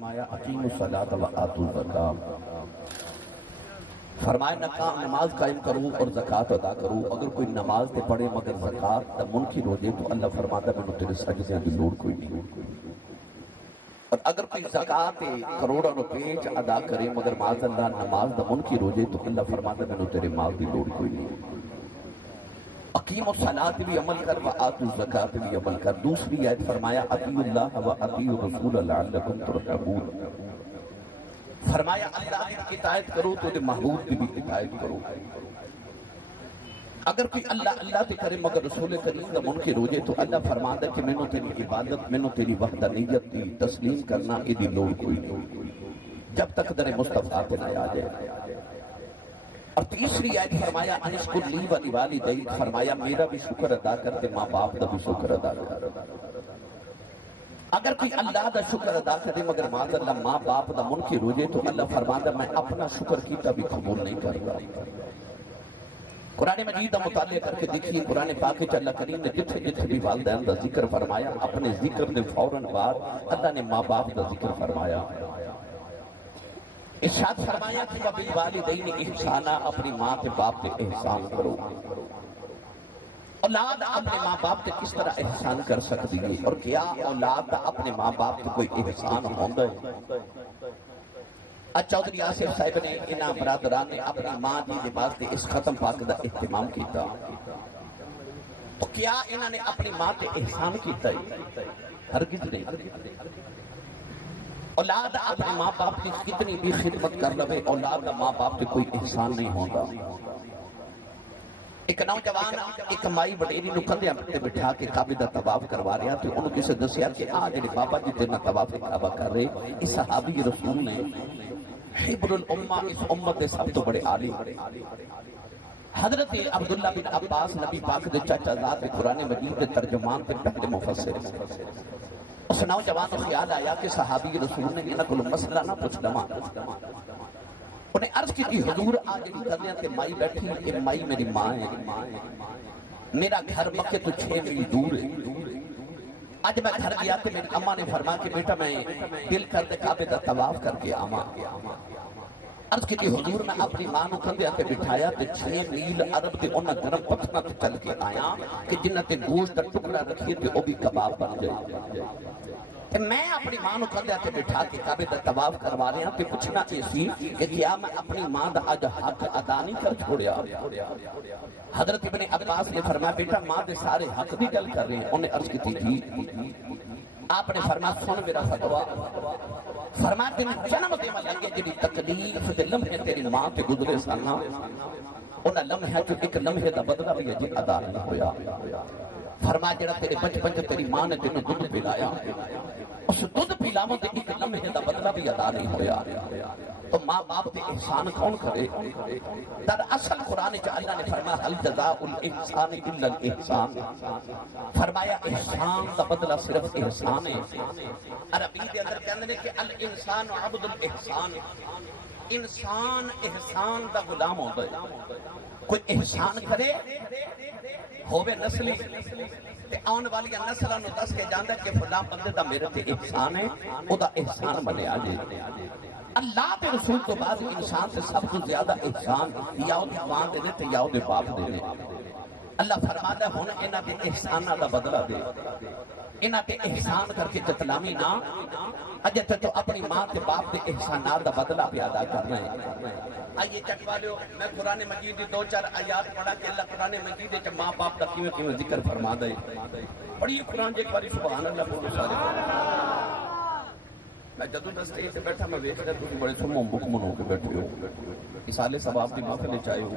فرمایا اقیموا الصلاۃ وآتوا الزکاۃ، فرمایا نماز قائم کرو اور زکوٰۃ ادا کرو. اگر کوئی نماز تے پڑھے مگر زکوٰۃ تے منکر ہو جائے تو اللہ فرماتا ہے میں تیرے سجدے دی لوڑ کوئی نہیں. اور اگر کوئی زکوٰۃ کروڑوں روپے ادا کرے مگر معاذ اللہ نماز دا منکر ہو جائے تو اللہ فرماتا ہے میں تیرے مال دی لوڑ کوئی نہیں. اقیم الصلاۃ بھی عمل کر وآتوا الزکاۃ بھی عمل کر. دوسری آیت فرمایا اطیعوا اللہ واطیعوا الرسول لعلکم ترحمون، فرمایا اللہ کی اطاعت کرو تو دے محبوب کی بھی اطاعت کرو. اگر کوئی اللہ تے کرے مگر رسول کریم دا منکر ہو جائے تو اللہ فرماتا ہے کہ میں نے تیری عبادت، میں نے تیری وحدانیت دی تسلیم کرنا ایدی لوڑ کوئی نہیں جب تک در مصطفیٰ تے نہ آ جائے. اور تیسری آیت فرمایا انشکر لی ولوالدیک، فرمایا میرا بھی شکر ادا کرتے ماں باپ دا بھی شکر ادا کر. اگر کوئی اللہ دا شکر ادا کرے مگر معاذ اللہ ماں باپ دا منکر ہو جائے تو اللہ فرماتا میں اپنا شکر کیتا بھی قبول نہیں کروں گا. قرآن مجید دا مطالعہ کر کے دیکھیے قرآن پاک وچ اللہ کریم نے جتھے جتھے بھی والدین دا ذکر فرمایا اپنے ذکر دے فوراً بعد اللہ نے ماں باپ دا ذکر فرمایا. ارشاد فرمایا کہ وبالوالدین احسانا، اپنی ماں کے باپ پہ احسان کرو. اولاد اپنے ماں باپ پہ کس طرح احسان کر سکتی ہے اور کیا اولاد اپنے ماں باپ پہ کوئی احسان ہوندا ہے؟ چودھری آصف صاحب نے انہاں برادران نے اپنی ماں دی لباس دے اس ختم پاک دا اہتمام کیتا تو کیا انہاں نے اپنی ماں تے احسان کیتا ہے؟ ہرگز نہیں. اولاد اپنے ماں باپ کی کتنی بھی خدمت کر لوے اولاد کا ماں باپ پہ کوئی احسان نہیں ہوتا. ایک نوجوان ایک مائی وڈیری نو کندھیاں تے بٹھا کے کعبے دا طواف کروا رہا تو انہوں کسے دسیا کہ جڑے بابا جی تیرے نال طواف کعبہ کر رہے اس صحابی رسول نے حبر الامہ، اس امت دے سب تو بڑے عالم حضرت عبداللہ بن عباس نبی پاک دے چاچا زاد قرآن مجید کے ترجمان پہ پہلے مفسر. اس نوجوان کو خیال آیا کہ صحابی رسول نے انہاں کو مسئلہ نہ پوچھ لواں. انہیں عرض کی کہ حضور آج بھی کرنے کہ مائی بیٹھی کہ مائی میری ماں ہے، میرا گھر مکے تو 6 میل دور ہے. آج میں گھر گیا تو میری اماں نے فرمایا کہ بیٹا میں دل کرتے کعبے دا طواف کر کے آواں. عرض کی حضور میں اپنی ماں نو کندھے تے بٹھایا تے 6 میل عرب تے انہاں گرم پتھراں تے چل کے آیا کہ جنہاں تے گوشت دا ٹکڑا رکھیے تے او بھی کباب بن جائے. کہ میں اپنی ماں نو کندھے تے بٹھا کے کعبے دا طواف کروا رہا تے پوچھنا یہ سی کہ کیا میں اپنی ماں دا اج حق ادا نہیں کر چھوڑیا؟ حضرت ابن عباس نے فرمایا بیٹا ماں دے سارے حق دی گل کر رہے ہیں. انہیں عرض کی تھی آپ نے فرمایا سن میرا فتویٰ، فرمایا تین جنم دے میں لگے جنی تکلیف دے لمحے تیری ماں تے گزرے سانا انہاں لمحے جو ایک لمحے دا بدلہ بھی اجی ادا نہیں ہویا. فرمایا جڑا تیرے بچپن تے تیری ماں نے تینوں دودھ پلایا اس دودھ پلاون تے ایک لمحے دا بدلہ بھی ادا نہیں ہویا. تو ماں باپ تے احسان کون کرے؟ در اصل قرآن چ اللہ نے فرمایا حل جزاء الاحسان الا الاحسان، فرمایا احسان دا بدلہ صرف احسان ہے. عربی دے اندر کہندے نے کہ الانسان عبد الاحسان، انسان احسان دا غلام ہوندا ہے. کوئی احسان کرے ہووے نسلی تے آن والی نسلاں نو دس کے جاندا کہ فلاں بندے دا میرے تے احسان ہے، او دا احسان منیا جے. اللہ کے رسول تو بعد انسان سے سب سے زیادہ احسان یا او دی ماں دے تے یا او دے باپ دے. اللہ فرماتا ہے ہن انہاں دے احساناں دا بدلہ دے، انہاں تے احسان کر کے قتلامی نہ اجے تے تو اپنی ماں تے باپ دے احسانات دا بدلہ بھی ادا کرنا ہے. آئیے چٹ والیو میں قرآن مجید دی 2-4 آیات پڑھا کہ اللہ قرآن مجید وچ ماں باپ دا کیویں کیویں ذکر فرما دے. بڑی قرآن جے ایک باری سبحان اللہ بولو سارے. میں جدوں دا سٹیج تے بیٹھا میں ویکھدا تسی بڑے سمو مکمن ہو کے بیٹھے ہو اسالے ثواب دی محفل وچ آئے ہو.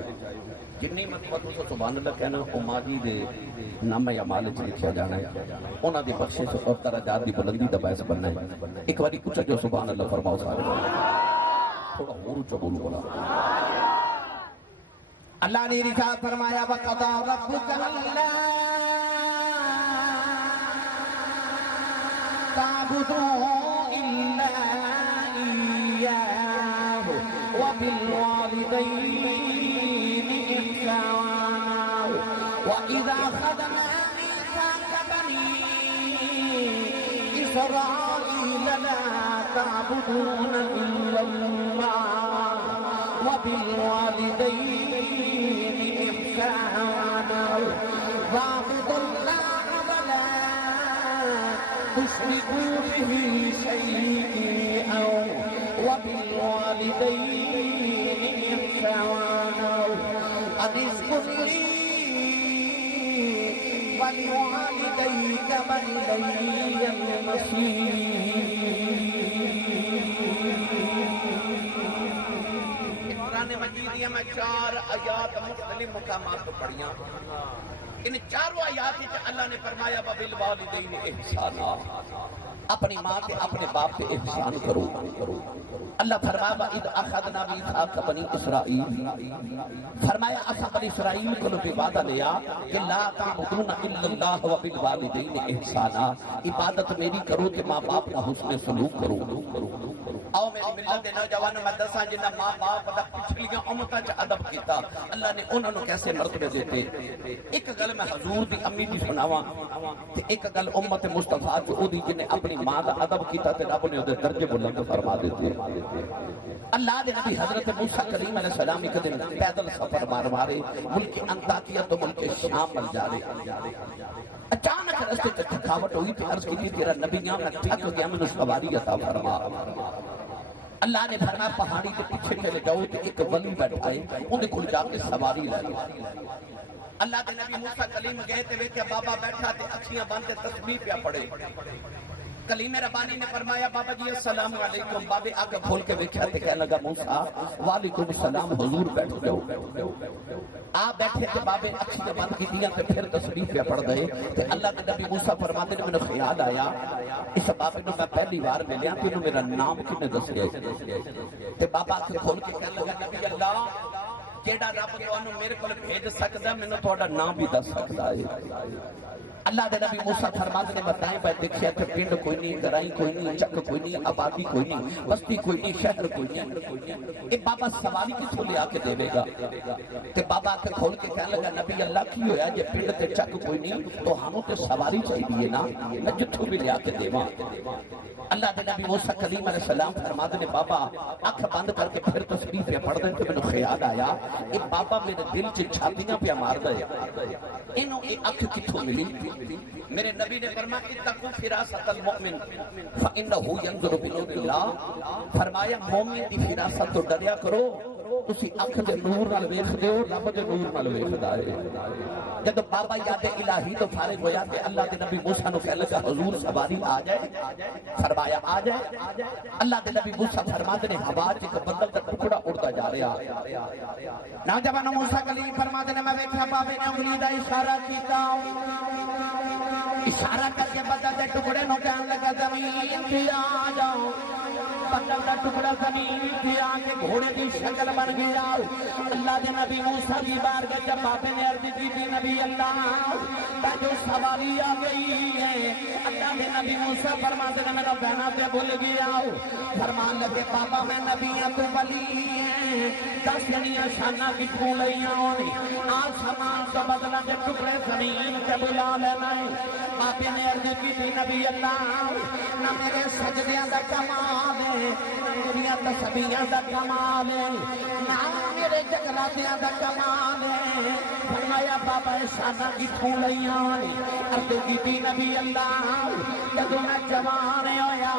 جنی مرتبہ تساں سبحان اللہ کہنا او ماں جی دے نام اعمال وچ لکھیا جانا ہے، انہاں دی بخشش اور درجات دی بلندی دا باعث بننا ہے. ایک باری اونچا جو سبحان اللہ فرماؤ سارے، تھوڑا اور اونچا بولو بولا. اللہ نے ارشاد فرمایا وقضى ربك الا تعبدوا الا اياه وبالوالدين احسانا واذا اخذنا ميثاق بني اسرائيل لا تعبدون تعبدون إلا الله وبالوالدين إحسانا واعبدوا الله ولا تشركوا به شيئا وبالوالدين إحسانا أن اشكر لي ولوالديك وإلي المصير۔ قرآن مجید میں 4 آیات مختلف مقامات پر پڑھیاں۔ ان چاروں آیات میں اللہ نے فرمایا وبالوالدین احسانا، اپنی ماں کے اپنے باپ کے احسان کرو۔ اللہ فرمایا وَإِذْ أَخَذْنَا مِيثَاقَ بَنِي إِسْرَائِيلَ، فرمایا اسا بنی اسرائیل کو بھی وعدہ لیا کہ لا تعبدون الا اللہ وبالوالدین احسانا، عبادت میری کرو کہ ماں باپ کا حسن سلوک کرو۔ آؤ میری ملت دے نوجوانوں میں دساں جنہاں ماں باپ دا پچھلیاں امتاں چ ادب کیتا، اللہ نے انہوں نے کیسے مرتبے دیتے۔ ایک گل میں حضور دی امی دی سناواں تے ایک گل امت مصطفیٰ جو دی جنہیں اپنی ماں دا ادب کیتا تے رب نے اودے درجے بلند فرما دیتے۔ اللہ دے نبی حضرت موسیٰ کریم علیہ السلام ایک دن پیدل سفر مارے ملک انطاکیہ تو ملک شام مل جا رہے۔ اچانک رستے تے تھکاوٹ ہوئی تے عرض کی تیرا نبیاں میں تھک گیا مجھے سواری عطا فرما۔ اللہ نے فرمایا پہاڑی کے پیچھے چلے جاؤ تے ایک ولی بیٹھا ہے انہیں کھل جا کے سواری لے۔ اللہ کے نبی موسیٰ کلیم گئے تے ویکھیا بابا بیٹھا تے اکھیاں بند تے تسبیح پیا پڑے۔ کلیم ربانی نے فرمایا بابا جی السلام علیکم، بابے آگے کھول کے ویکھیا تے کہنے لگا موسیٰ وعلیکم السلام حضور بیٹھ جاؤ۔ آپ بیٹھے تھے بابے اکھیاں بند کی دیا تے پھر تسبیح پیا پڑھ گئے تے اللہ کے نبی موسیٰ فرماتے نے میں خیال آیا اس بابے نے میں پہلی بار ملیا تے میرا نام کنے دسیا تے بابا آگے کھول کے کہنے لگا نبی اللہ جیڑا رب تانوں میرے کول بھیج سکدا مینوں تہاڈا نام بھی دس سکدا ہے۔ اللہ دے نبی موسیٰ فرماتے نے بتائیں پہ دیکھیا کہ پنڈ کوئی نہیں، گرائی کوئی نہیں، چک کوئی نہیں، آبادی کوئی نہیں، بستی کوئی نہیں، شہر کوئی نہیں۔ اے بابا سوالی کتھوں لے آ کے دے گا؟ تے بابا آ کے کھول کے کہنے لگا نبی اللہ کی ہویا جے پنڈ تے چک کوئی نہیں تو ہموں تے سواری چاہیے نا، میں جتھوں بھی لے آ کے دیواں۔ اللہ دے نبی موسیٰ کلیم علیہ السلام فرماتے نے بابا اکھ بند کر کے پھر تسبیح پہ پڑھ دیں تو میں نے خیال آیا اے بابا میرے دل چ چھاتیاں پہ مار دے انہوں اے اکھ کتھوں ملی؟ میرے نبی نے فرمایا اتقوا فراست المؤمن فانه ينظر بنور اللہ، فرمایا مومن دی فراست تو ڈریا کرو تسی اکھ دے نور نال ویکھدے ہو رب دے نور نال ویکھدا ہے۔ جب بابا یاد الہی تو فارغ ہویا کہ اللہ دے نبی موسیٰ نو کہنے لگا حضور سواری آ جائے، فرمایا آ جائے۔ اللہ دے نبی موسیٰ فرماتے نے ہوا چ ایک بدل دا ٹکڑا اڑتا جا رہا۔ نوجوان موسیٰ کلیم فرماتے نے میں ویکھیا بابے نے انگلی دا اشارہ کیتا، اشارہ کر کے بدل دے ٹکڑے نو کہنے لگا زمین تے آ جاؤ۔ بدل دا ٹکڑا زمین تے آ کے گھوڑے دی شکل بن گیا۔ اللہ دے نبی موسیٰ دی بارگاہ جب بابے نے عرض کی تھی نبی اللہ جو سواری آ گئی ہے، اللہ دے نبی موسیٰ فرماتے نے میرا بہنا پہ بھول گیا۔ فرمان لگے بابا میں نبیاں تو ولی ہیں، 10 جنیاں شانہ کی کھولیاں ہونی، آسمان تو بدلا کے ٹکڑے زمین کے بلا لینا ہے۔ بابے نے عرض کی تھی نبی اللہ نہ میرے سجدیاں دا کمال ہے، میری تسبیحاں دا کمال ہے، نہ میرے جگراتیاں دا کمال ہے۔ فرمایا بابا شانہ کی کھولیاں ہونی، عرض کی تھی نبی اللہ جدو میں جوان ہویا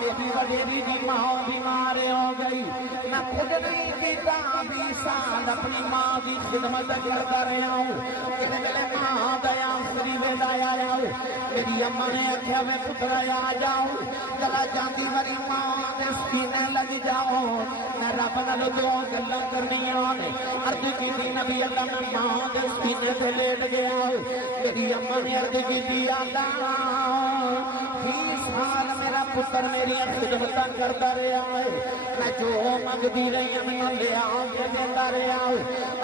میری وڈیری دی ماں بیمار ہو گئی، میں خود نہیں کیتا 20 سال اپنی ماں دی خدمت کرتا رہا ہوں۔ میرے ماں دیا آخری ویلا آیا میری اماں نے آخیا میں پترا آ جاؤ، چلا جاتی میری ماں دے سینے لگ جاؤ، میں رب نال دو گلاں کرنیاں نے۔ عرض کی تھی نبی اللہ میں ماں دے سینے تے لیٹ گیا، میری اماں نے عرض کی تھی اللہ 20 سال میرا پتر میری خدمت کرتا رہا ہے، میں جو منگتی رہی ہوں میں لیا کے دیتا رہا۔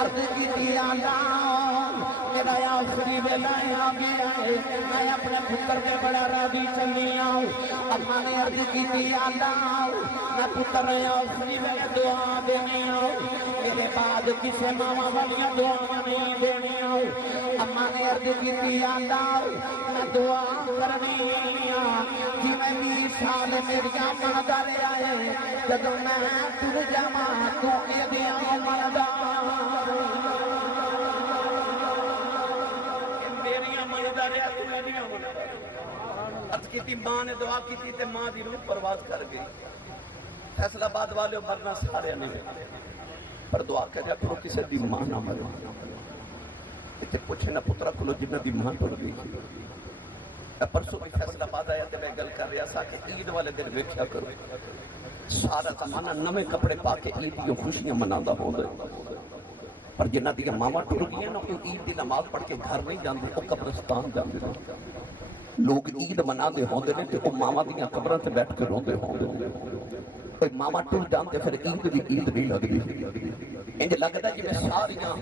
عرض کی تھی اللہ میرا آخری ویلا آ گیا ہے، میں اپنے پتر کے بڑا راضی چلی آؤں۔ اماں نے عرض کی تھی اللہ میں پتر آخری ویلے دعا دینی آؤں، میرے بعد کسے ماما والیاں دعا نہیں دینی آؤں۔ اماں نے عرض کی تھی اللہ میں دعا کرنی جی میں 20 سال میری اماں دا رہا ہے جدوں میں تر جاواں تو ایدیاں مردار میریاں مرداریاں تو ایدیاں مردار عرض کی ماں نے دعا کی تے ماں دی روح پرواز کر گئی فیصل آباد والے مرنا سارے نہیں پر دعا کریا کرو کسی دی ماں نہ مرے اتنے پوچھے نہ پترا کھلو جنہ دی ماں ٹر گئی پرسوں بھی فیصل آباد آیا تے میں گل کر رہا سا کہ عید والے دن ویکھیا کرو سارا زمانہ نویں کپڑے پا کے عید کی خوشیاں مناتا ہو گئے پر جنہ دی ماما ٹر گئی نا کوئی عید دی نماز پڑھ کے گھر نہیں جاندے وہ قبرستان جاندے لوگ عید منا دے ہوندے نے تے وہ ماما دیاں قبراں تے بیٹھ کے روندے ہوندے کوئی ماما ٹر جاندے پھر عید دی عید نہیں لگدی انج لگدا جی میں ساریاں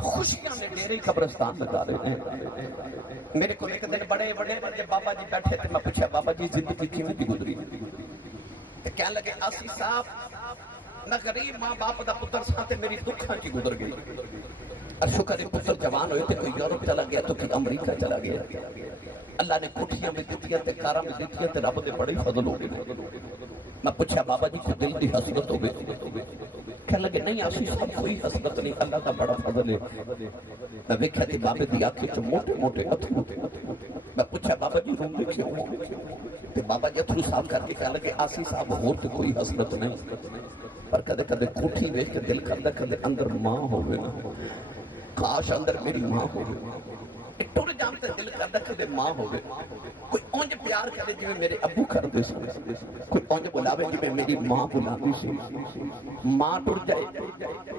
خوشیاں نے ڈیرے قبرستان لگا رہے ہیں میرے کو ایک دن بڑے بڑے بابا جی بیٹھے تھے میں پوچھا بابا جی زندگی کیویں دی گزری تے کہنے لگے آسی صاحب نہ غریب ماں باپ دا پتر سا تے میری دکھاں چ گزر گئی اور شکر ہے پتر جوان ہوئے تے کوئی یورپ چلا گیا تو کوئی امریکہ چلا گیا اللہ نے کوٹھیاں میں دتیاں تے کاراں میں دتیاں تے رب دے بڑے فضل ہو گئے میں پوچھا بابا جی کو دل دی حسرت ہوگی کہنے لگے نہیں آسی صاحب کوئی حسرت نہیں اللہ کا بڑا فضل ہے میں ویکھیا تے بابے دی آنکھیں چ موٹے موٹے اتھرو میں پوچھا بابا جی روندے کیوں ہو تے بابا جی اتھرو صاف کر کے کہنے لگے آسی صاحب ہور تے کوئی حسرت نہیں پر کدے کدے کوٹھی ویکھ کے دل کردا کدے اندر ماں ہوے نا کاش اندر میری ماں ہوے ٹر جانتے دل کردا کدے ماں ہوے کوئی اونج پیار کرے جویں میرے ابو کردے سی کوئی اونج بلاوے جویں میری ماں بلاندی سی ماں ٹر جائے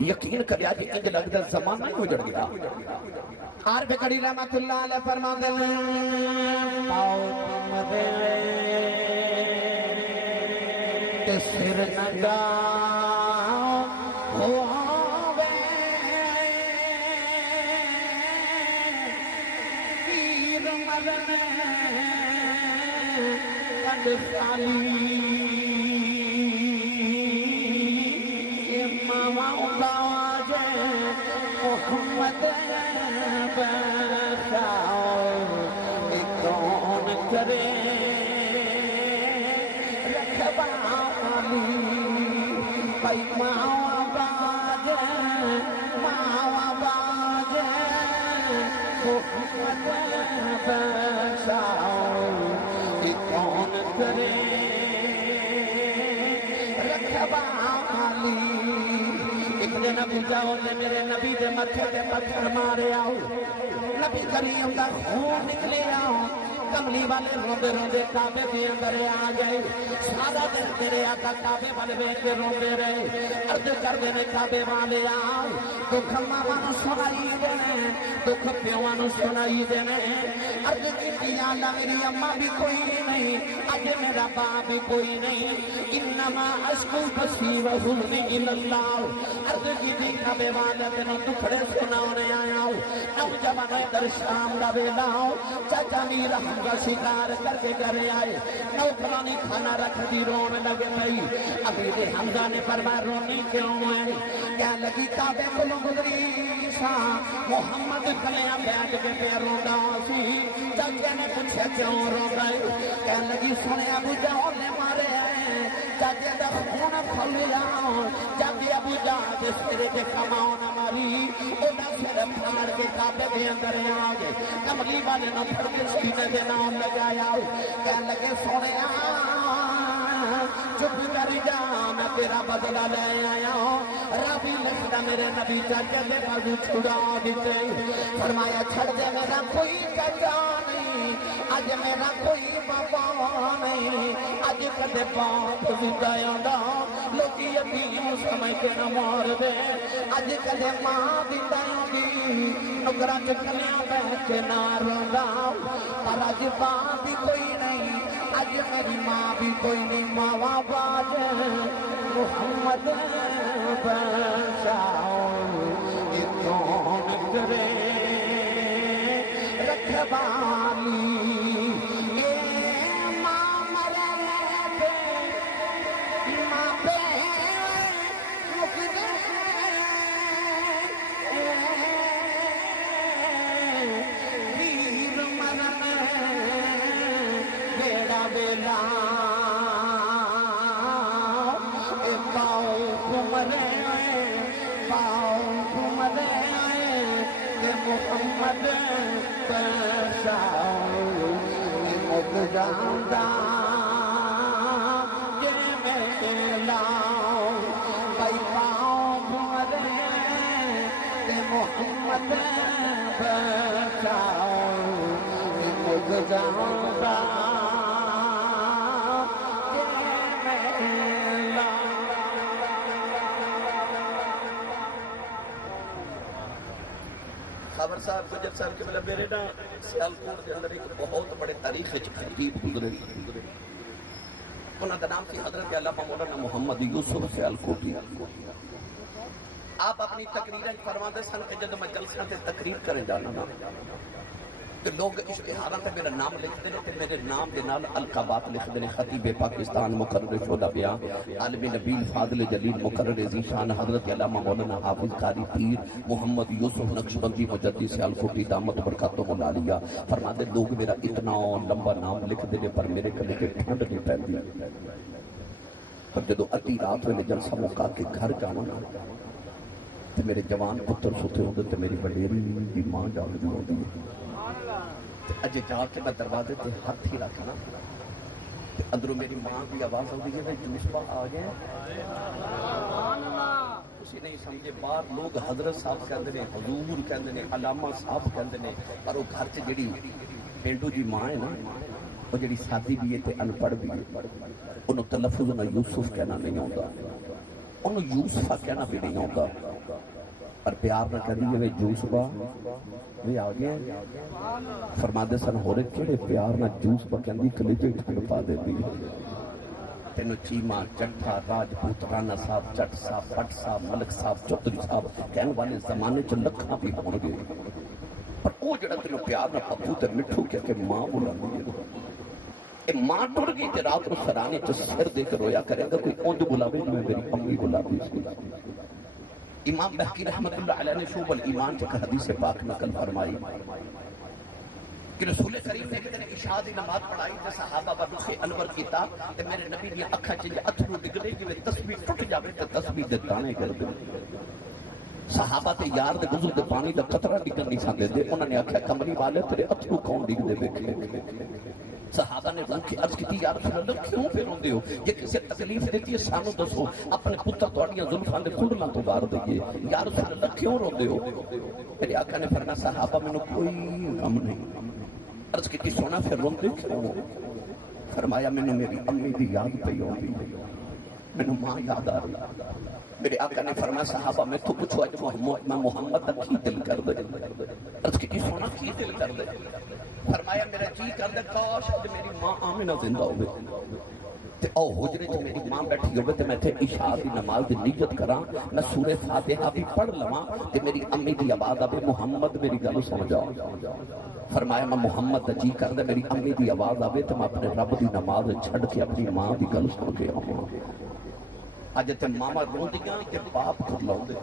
یقین کریا کہ انج لگدا زمانہ ہی اجڑ گیا عارف کڑی رحمت اللہ علیہ فرماندے ہیں آؤ تم دے تے سر نگا ہووے پیر مرن کنڈ سالی ماما باج محمد کون کرے رکھوالی بھائی ماوا باج محمد کون کرے رکھوالی ایک دن ابو جاؤ نے میرے نبی دے متھے تے پتھر مارے آؤ نبی کریم دا خون نکلے آؤ کملی والے روندے روندے کعبے دے اندر آ گئے سارا دن تیرے آقا کعبے والے ویکھ کے روندے رہے عرض کردے نے کعبے والے آؤ دکھ ماواں نوں سنائی دینے دکھ پیواں نوں سنائی دینے عرض کیتی یا اللہ میری اماں بھی کوئی نہیں اج میرا باپ بھی کوئی نہیں انما اشکو بسی و حزنی اللہ عرض کیتی کعبے والے تے دکھڑے سناونے آیا نوجوان ادھر شام دا ویلا چاچا میرا کا شکار کر کے گھر آئے نوکرانی کھانا رکھ دی رون لگ گئی ابھی دے حمزہ نے فرمایا رونی کیوں ہے کیا لگی کعبے کو گزری سا محمد کلیاں بیٹھ کے پہ روندا سی چاچے نے پوچھا کیوں رو گئے کیا لگی سنے ابو جاؤ نے مارے آئے چاچے دا خون پھلیا جاگے ابو جا دے سرے دے کماؤ نہ ماری او دا سر پھاڑ کے کعبے دے اندر آ گئے کملی والے نہ پھڑ کے سینے دے نام لگایا کہنے لگے سونے چپ کر جانا تیرا بدلہ لے آیا ربی لکھدا میرے نبی چاچے دے بازو چھڑا دیتے فرمایا چھڑ دے میرا کوئی چاچا نہیں اج میرا کوئی بابا نہیں اج کدے باپ زندہ آندا لوکی یتیم سمجھ کے نہ مار دے اج کدے ماں زندہ آندی نکراں چ کلیاں بیٹھ کے نہ روندا پر اج باپ بھی کوئی نہیں اج میری ماں بھی کوئی نہیں ماوا باج محمد بچاؤ یہ کون کرے رکھوالی مک جاندا جے میں لاؤں بھائی پاؤں بھرے تے محمد بچاؤ مک جاندا خبر صاحب گجر صاحب کے مطلب میرے نا سیالکوٹ کے اندر ایک بہت بڑے تاریخ خطیب گزرے انہوں کا نام تھی حضرت علامہ مولانا محمد یوسف سیالکوٹی آپ اپنی تقریریں فرما دے سن کہ جب میں جلسہ تے تقریر کریں جانا نا کہ لوگ اشتہاراں تے میرا نام لکھ دے تے میرے نام دے نال القابات لکھ دے خطیب پاکستان مقرر شدہ بیان عالم نبیل فاضل جلیل مقرر ذیشان حضرت علامہ مولانا حافظ قاری پیر محمد یوسف نقشبندی مجدی سیالکوٹی دامت برکاتہم العالیہ فرما دے لوگ میرا اتنا لمبا نام لکھ دے پر میرے کلے کے ٹھنڈ نہیں پہنی پر جدو اتی رات میں جلسہ موقع کے گھر جانا نا تے میرے جوان پتر سوتے ہوندے تے میری وڈیری دی ماں جاگ دی ہوندی اجے جا کے میں دروازے تے ہاتھ ہی رکھنا اندروں میری ماں کی آواز ہوتی ہے جوسبا آ گئے اسی نہیں سمجھے باہر لوگ حضرت صاحب کہندے نے حضور کہندے نے علامہ صاحب کہندے نے پر وہ گھر چ جڑی پینڈو جی ماں ہے نا وہ جڑی سادی بھی ہے تے ان پڑھ بھی ہے انہوں تلفظ نہ یوسف کہنا نہیں آتا انہوں یوسفہ کہنا بھی نہیں آتا اور پیار نہ کر دیئے وے جوسبا وے آگے فرما دے سن ہو رہے کیڑے پیار نہ جوسبا کہندی کلیجے ٹھنڈ پا دے دی تینو چیمہ چٹھا راجپوت رانا صاحب چٹ صاحب پٹ صاحب ملک صاحب چودری صاحب کہنے والے زمانے چ لکھاں بھی ہون گے پر وہ جڑا تینو پیار نہ پپو تے مٹھو کہہ کے ماں بولا اے ماں ٹر گئی تے رات کو سرانے چ سر دے کر رویا کرے گا کوئی اوند بلاوے جو میری امی بلاوی اس کو امام بحقی رحمت اللہ علیہ نے شعب الایمان چکا حدیث پاک نقل فرمائی کہ رسول کریم نے کہتے ہیں عشاء دی نماز پڑھائی تے صحابہ برخ انور کیتا تے میرے نبی نے اکھاں چ اتھرو ڈگنے کہ تسبیح ٹوٹ جاوے تے تسبیح دے تانے کر دے صحابہ تے یار دے گزر دے پانی دا قطرہ ڈگن نہیں ساندے دے انہوں نے آکھیا کمری والے تیرے اتھرو کون ڈگ دے ویکھے صحابہ نے روح کی عرض کی تھی یا رسول اللہ کیوں پھر ہوں دیو یہ کسے تکلیف دیتی ہے سانو دسو اپنے پتر توڑیاں ظلفان دے کھنڈلاں تو بار دیئے یا رسول اللہ کیوں رو دیو میرے آقا نے فرنا صحابہ میں نے کوئی غم نہیں عرض کی تھی سونا پھر رو دیو کیوں فرمایا میں نے میری امی دی یاد پہ ہوں دی میں نے ماں یاد آ رہی میرے آقا نے فرمایا صحابہ میں تو پوچھو اج میں محمد تک کی دل کر دے عرض کی تھی سونا کی دل کر دے فرمایا میرا جی کر دے کاش اج میری ماں آمنہ زندہ ہوئے تے او حجرے چ میری ماں بیٹھی ہوئے تے میں تے عشاء دی نماز دی نیت کراں میں سورہ فاتحہ بھی پڑھ لواں تے میری امی دی آواز آوے محمد میری گل سمجھاؤ فرمایا میں محمد دا جی کر دے میری امی دی آواز آوے تے میں اپنے رب دی نماز چھڑ کے اپنی ماں دی گل سن کے آواں اج تے ماما روندیاں تے باپ کر لاؤندے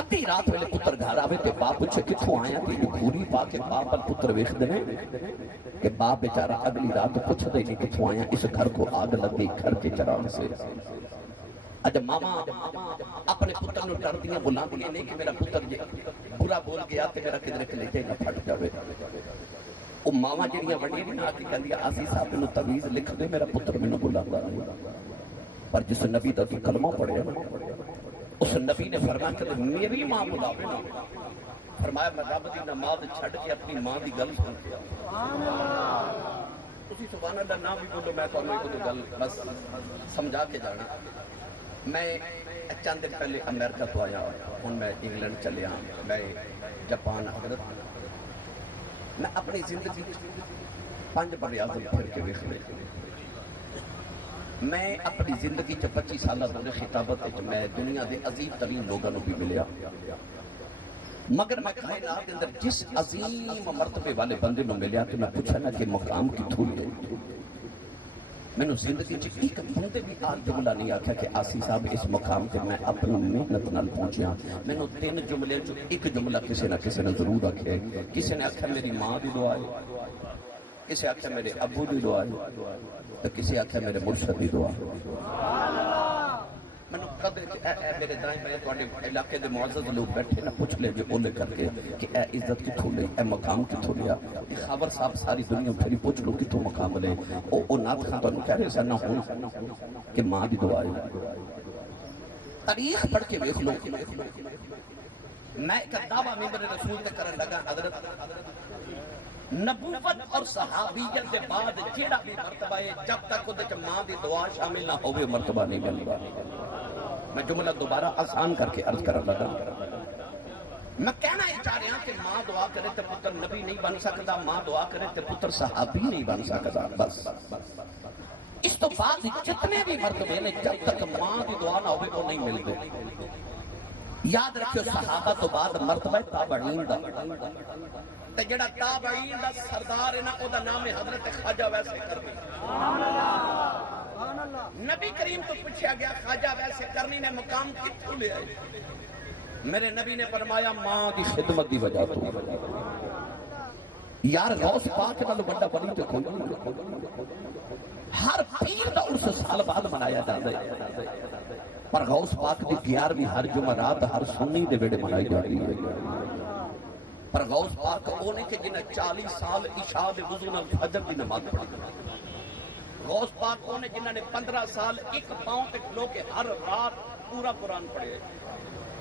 ادھی رات ویلے پتر گھر آوے تے باپ پوچھے کتھوں آیا تے گھوری پا کے باپ پر پتر ویکھدے نے کہ باپ بیچارہ اگلی رات پوچھدے نہیں کتھوں آیا اس گھر کو آگ لگ گئی گھر کے چراغ سے اج ماما اپنے پتر نو ڈردیاں بلاندیاں نہیں کہ میرا پتر برا بول گیا تے میرا کدھر کلیجے نہ پھٹ جاوے او ماما جڑیاں وڈیاں نہیں آ کے کہندیاں آسی صاحب نو تعویذ لکھ دے میرا پتر مینوں بلاندا نہیں پر جس نبی دا تو کلمہ پڑھے اس نبی نے فرمایا کہ میری ماں بلاوے نا فرمایا میں رب دی نماز چھڑ کے اپنی ماں دی گل سن کے سبحان اللہ تسی سبحان اللہ نام بھی بولو میں تو ایک گل بس سمجھا کے جانا میں چند دن پہلے امریکہ تو آیا ہوں میں انگلینڈ چلے ہاں میں جاپان حضرت میں اپنی زندگی 5 بر اعظم پھر کے ویکھ لے میں اپنی زندگی 25 سالہ دور خطابت میں دنیا دے عظیم ترین لوگوں بھی ملیا مگر میں کائنات کے اندر جس عظیم مرتبے والے بندے نو ملیا تو میں پوچھا نا کہ مقام کتھوں لے میں نے زندگی ایک بندے بھی آج جملہ نہیں آکھا کہ آسی صاحب اس مقام تے میں اپنی محنت نال پہنچیا میں نے 3 جملے جو ایک جملہ کسی نہ ضرور رکھے کسی نے آکھا میری ماں دی دعا ہے کسی آکھا میرے ابو دی دعا ہے تو کسی آکھا میرے مرشد دی دعا میں نے قدر اے میرے دائیں بائیں تواڈے علاقے دے معزز لوگ بیٹھے نہ پوچھ لے جو اولے کر کے کہ اے عزت کتھوں لئی اے مقام کتھوں لیا خبر صاحب ساری دنیا پھری پوچھ لو کتھوں مقام لے او نات خان تو کہہ رہے سن ہوں کہ ماں دی دعا ہے تاریخ پڑھ کے دیکھ لو میں ایک دعویٰ ممبر رسول تے کرن لگا حضرت نبوت اور صحابیت کے بعد جیڑا بھی مرتبہ ہے جب تک وہ ماں دی دعا شامل نہ ہوئے مرتبہ نہیں ملے میں جملہ دوبارہ آسان کر کے عرض کرنے لگا میں کہنا یہ چاہ رہا کہ ماں دعا کرے تو پتر نبی نہیں بن سکتا ماں دعا کرے تو پتر صحابی نہیں بن سکتا بس اس تو بعد جتنے بھی مرتبے نے جب تک ماں دی دعا نہ ہوئے وہ نہیں ملتے یاد رکھو صحابہ تو بعد مرتبہ تابعین دا تے جڑا تابعین دا سردار ہے نا او دا نام ہے حضرت خواجہ ویسے کرنی نبی کریم تو پوچھا گیا خواجہ ویسے کرنی نے مقام کتوں لے آئے میرے نبی نے فرمایا ماں دی خدمت دی وجہ تو یار غوث پاک نال بڑا ولی تے کوئی نہیں ہر پیر دا عرس سال بعد منایا جاتا ہے پر غوث پاک دی 11ویں ہر جمعرات ہر سنی دے ویڑے منائی جاتی ہے پر غوث پاک اونے کے جنہیں 40 سال عشاء دے وضو نال فجر دی نماز پڑھی غوث پاک اونے جنہوں نے 15 سال ایک پاؤں تے کھلو کے ہر رات پورا قرآن پڑھے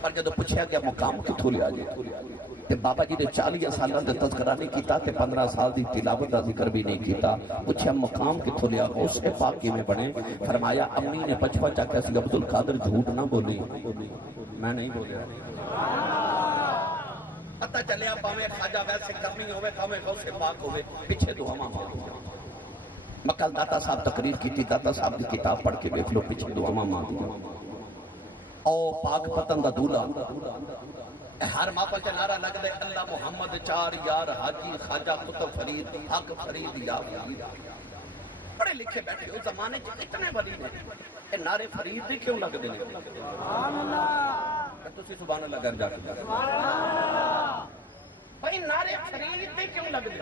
پر جدو پوچھا گیا مقام کتھوں لے آگیا تے بابا جی نے 40 سالوں دے تذکرہ نہیں کیتا تے 15 سال دی تلاوت دا ذکر بھی نہیں کیتا پوچھا مقام کتھوں لیا اس کے پاک کی میں بنے فرمایا امی نے بچپن چا کیسی عبدالقادر جھوٹ نہ بولی میں نہیں بولیا پتہ چلیا پاویں خواجہ ویسے کرنی ہوئے پاویں غوث پاک ہوئے پیچھے دعا مانگو مکل داتا صاحب تقریر کی تھی داتا صاحب کی کتاب پڑھ کے دیکھ لو پیچھے دعا مانگو او پاک پتن دا دولا ہر ماپل چا نعرہ لگ دے اللہ محمد چار یار حاجی خواجہ قطب فرید حق فرید یا فرید پڑھے لکھے بیٹھے اس زمانے جو اتنے ولی نے کہ نعرے فرید بھی کیوں لگ دے سبحان اللہ تو سی سبحان اللہ گر جا کے بھائی نعرے فرید بھی کیوں لگ دے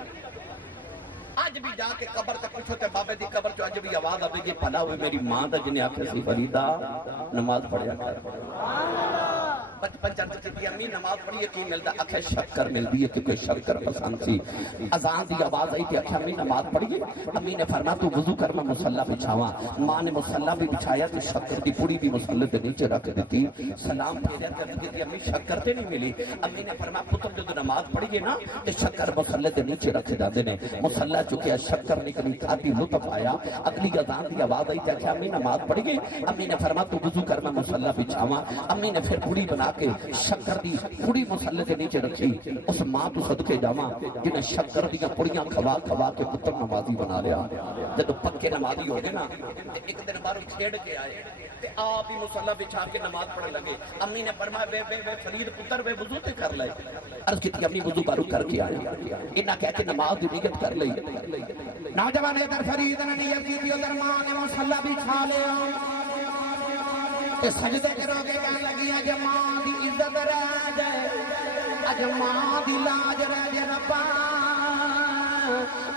آج بھی جا کے قبر تک پوچھو تے بابے دی قبر چو آج بھی آواز آبے جی پھلا ہوئے میری ماں دا جنہیں آکھے سی فریدہ نماز پڑھیا کر بچپن چند کی امی نماز پڑھیے کی ملتا آکھے شکر مل دیئے کیونکہ شکر پسند سی اذان دی آواز آئی تھی آکھے امی نماز پڑھیے امی نے فرما تو وضو کر میں مسلح بچھاواں ماں نے مسلح بھی بچھایا تو شکر کی پوڑی بھی مسلح کے نیچے رکھ دیتی سلام پھیریا کرتی تھی امی شکر تے نہیں ملی امی نے فرما پتر جو نماز پڑھیے نا تو شکر مسلح کے نیچے رکھ جاتے نے مسلح چکے شکر نکلی کھاتی لطف آیا اگلی اذان دی آواز آئی تھی امی نماز پڑھیے امی نے فرما تو وضو کر میں مسلح بچھاواں امی نے پھر پوڑی بنا کے شکر دی پوڑی مسلح کے نیچے رکھی اس ماں تو صدقے جاواں جنہیں شکر دی پوڑیاں کھوا کھوا کے پتر نمازی بنا لیا جب پکے نمازی ہو گئے نا ایک دن بارو کھیڑ کے آئے آپ ہی مسلح بچھا کے نماز پڑھنے لگے امی نے فرمایا وے فرید پتر وے وضو تے کر لے عرض کی تھی امی وضو بارو کر کے آئے انہاں کہہ کے نماز دی نیت کر لئی نوجوان ادھر فرید نے نیت کی ادھر ماں نے مسلح بچھا لیا سجدے کرو گے کہنے لگی اج ماں دی عزت رہ جائے اج ماں دی لاج رہ جائے ربا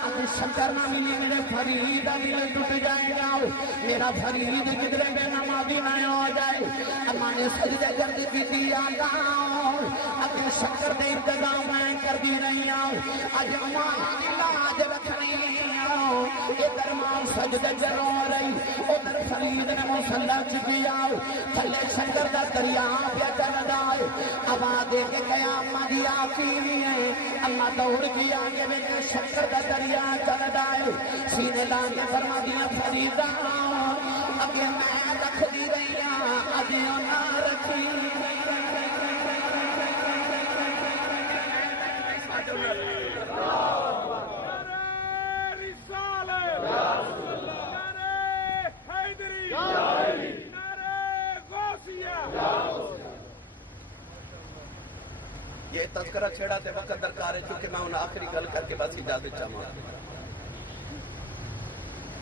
اج شکر نہ ملی میرے فرید دل ٹوٹ جائے گا میرا فرید جدرے بے نمازی نہ ہو جائے اماں نے سجدے کر دی کی دیا گا اج شکر دے انتظام میں کر دی رہی ہوں اج ماں دی لاج رکھ رہی ہوں ادھر ماں سجدے کرو رہی ادھر فرید نے مسلح چکیا تھلے شکر دا دریا پیا چل رہا ہے آواز دے کے گیا اما دی آفی ہے اما دوڑ کے آگے میں شکر دا دریا چل رہا ہے سینے لا کے فرما دیا فریدہ ابھی میں رکھ دی رہی ہوں ابھی نہ رکھی یہ تذکرہ چھیڑا تے وقت درکار ہے چونکہ میں انہیں آخری گل کر کے بس اجازت چاہوں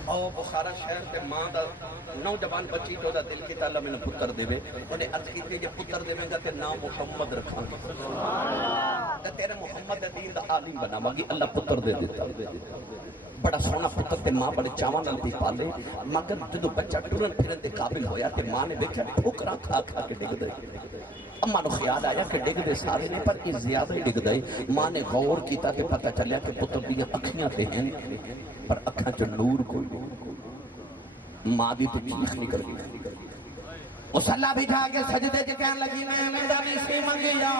او بخارا شہر تے ماں دا نوجوان بچی تو دا دل کیتا اللہ میں پتر دے وے انہیں عرض کی کہ یہ پتر دے گا تے نام محمد رکھاں تے تیرے محمد دے دین دا عالم بناواں گی اللہ پتر دے دیتا بڑا سونا پتر تے ماں بڑے چاواں نال تے پالے مگر جدوں بچہ ٹرن پھرن دے قابل ہویا تے ماں نے ویکھیا ٹھوکراں کھا کھا کے ڈگ دے اماں نو خیال آیا کہ ڈگ دے سارے نے پر یہ زیادہ ہی ڈگ دے ماں نے غور کیتا کہ پتہ چلیا کہ پتر دیاں اکھیاں تے ہیں پر اکھاں چ نور کوئی ماں دی تو چیخ نکل گئی مسلح بٹھا کے سجدے چ کہن لگی میں میرا نہیں منگیا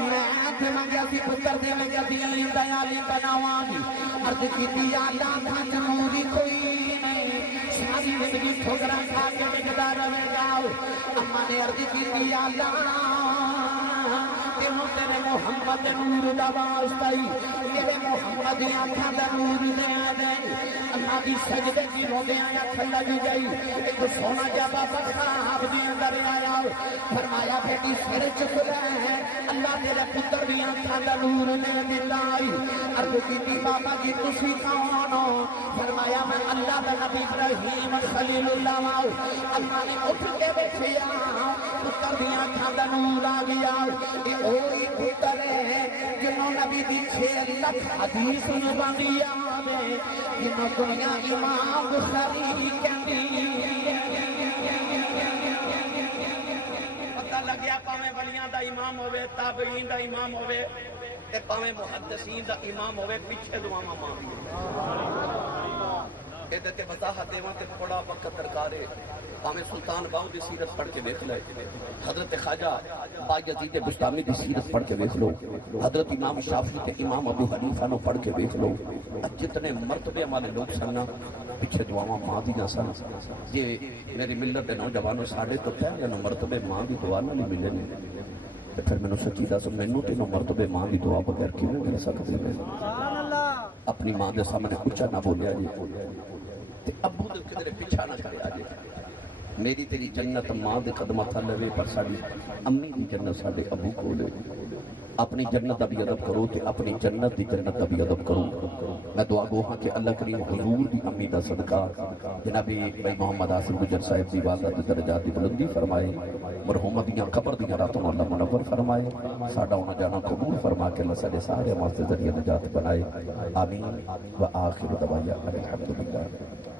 میں تے منگیا سی پتر دے میں جدی علم دا عالم بناواں گی عرض کیتی یا اللہ تھا نوری کوئی نہیں ساری زندگی ٹھوکراں کھا کے ڈگدا رہے گا اماں نے عرض کیتی یا اللہ تیرے محمد نور دا واسطہ تیرے محمد دی آنکھاں دا نور دے دے اللہ دی سجدے کی روندے آیا کھلا دی گئی ایک سونا جا بابا صاحب دی اندر آیا فرمایا بیٹی سر چک رہے اللہ تیرے پتر دی آنکھاں دا نور دے دیتا عرض کیتی بابا جی تسی کون ہو فرمایا میں اللہ دا نبی ابراہیم خلیل اللہ اللہ نے اٹھ کے بیٹھیا پتر دی آنکھاں دا نور آ گیا اوہی پتر ہے جنہوں نبی دی 6 لاکھ حدیث نبانی آوے جنہوں دنیا امام بخاری کہنی پتہ لگیا پاویں ولیاں دا امام ہوئے تابعین دا امام ہوئے تے پاویں محدثین دا امام ہوئے پیچھے دعاواں مانگی تے وضاحت دیواں تے بڑا وقت درکارے پاویں سلطان باؤ دی سیرت پڑھ کے دیکھ لے حضرت خواجہ بایزید بستامی دی سیرت پڑھ کے دیکھ لو حضرت امام شافعی تے امام ابو حنیفہ نو پڑھ کے دیکھ لو جتنے مرتبے والے لوگ سننا پیچھے دعاواں ماں دی نہ سن جے میری ملت دے نوجوانوں ساڈے تو پہلے نو مرتبے ماں دی دعا نہ نہیں ملے تے پھر مینوں سچی دس مینوں تے نو مرتبے ماں دی دعا بغیر کیویں مل سکدی ہے اپنی ماں دے سامنے اونچا نہ بولیا جی تے ابو دے کدھر پیچھا نہ کریا جی میری تیری جنت ماں دے قدمہ تھا لوے پر ساڑی امی دی جنت ساڑے ابو کو لے اپنی جنت ابھی ادب کرو تے اپنی جنت دی جنت ابھی ادب کرو میں دعا گو ہاں کہ اللہ کریم حضور دی امی دا صدقہ جنابی بھائی محمد آصف گجر صاحب دی والدہ دی درجات دی بلندی فرمائے مرحومہ دیاں قبر دیاں راتوں اللہ منور فرمائے ساڑا ہونا جانا قبول فرما کے اللہ سارے سارے ہمارے ذریعہ نجات بنائے آمین و آخر دعوایا الحمدللہ